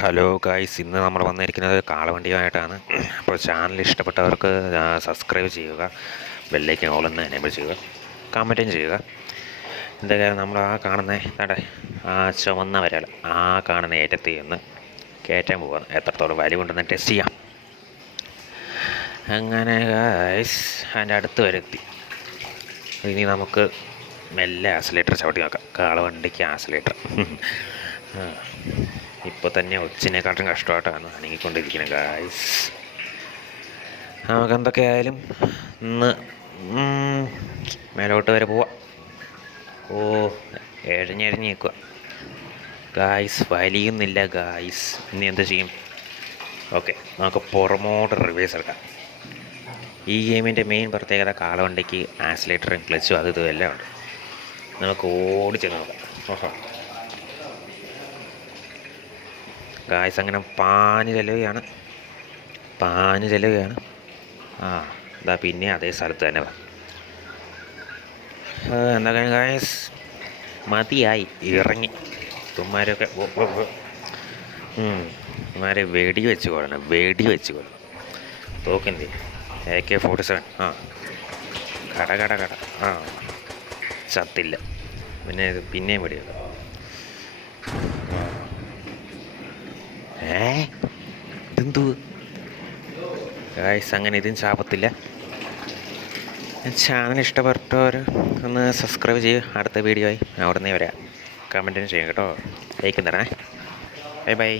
Hello guys, ഇന്ന് നമ്മൾ വന്നിരിക്കുന്നത് കാളവണ്ടിയുമായിട്ടാണ്. അപ്പോൾ ചാനൽ ഇഷ്ടപ്പെട്ടവർക്ക് സബ്സ്ക്രൈബ് ചെയ്യുക, ബെല്ലൈക്കൻ ഓൾ എന്ന് എനേബിൾ ചെയ്യുക, കമൻറ്റും ചെയ്യുക. എന്തായാലും നമ്മൾ ആ കാണുന്ന നട ആ ചുവന്ന വരൽ ആ കാണുന്ന ഏറ്റത്തിൽ ഒന്ന് കയറ്റാൻ പോവുക. എത്രത്തോളം വലിവുണ്ടെന്ന് ടെസ്റ്റ് ചെയ്യാം. അങ്ങനെ ഗായ്സ് അതിൻ്റെ അടുത്ത് വരെത്തി. ഇനി നമുക്ക് മെല്ലെ ആക്സിലേറ്റർ ചവിട്ടി നോക്കാം. കാളവണ്ടിക്ക് ആക്സിലേറ്റർ ഇപ്പോൾ തന്നെ ഒച്ചിനെക്കാട്ടും കഷ്ടമായിട്ടാണ് അനങ്ങിക്കൊണ്ടിരിക്കുന്നത് ഗായ്സ്. നമുക്ക് എന്തൊക്കെയായാലും ഇന്ന് മേലോട്ട് വരെ പോവാം. എഴഞ്ഞെഴഞ്ഞ് നിൽക്കുക ഗായ്സ്, വലിയുന്നില്ല ഗായ്സ്. ഇനി എന്ത് ചെയ്യും? ഓക്കെ, നമുക്ക് പുറമോട്ട് റിവേഴ്സ് എടുക്കാം. ഈ ഗെയിമിൻ്റെ മെയിൻ പ്രത്യേകത കാളവണ്ടിക്ക് ആക്സിലേറ്ററും ക്ലച്ചും അത് ഇതും എല്ലാം ഉണ്ട്. നമുക്ക് ഓടിച്ചെന്ന് നോക്കാം. ഓഹോ ഗായ്സ്, അങ്ങനെ പാഞ്ഞ് ചെല്ലുകയാണ്. ഇതാ പിന്നെ അതേ സ്ഥലത്ത് തന്നെ വാ. എന്താ ഗായ്സ്, മതിയായി, ഇറങ്ങി. തുമ്മാരൊക്കെ ഇമാരെ വെടി വെച്ച് കൊള്ളണം. തോക്കെന്തി AK-47 കട ചത്തില്ല. പിന്നെയും വെടി വെക്കാം. ഇതെന്തു ഗായ്സ്, അങ്ങനെ ഇതും ചാപത്തില്ല. ചാനൽ ഇഷ്ടപ്പെട്ടവർ ഒന്ന് സബ്സ്ക്രൈബ് ചെയ്യുക. അടുത്ത വീഡിയോ ആയി അവിടെ നിന്ന് വരാം. കമൻറ്റിന് ചെയ്യും കേട്ടോ. ലൈക്ക് തരണേ. ബൈ.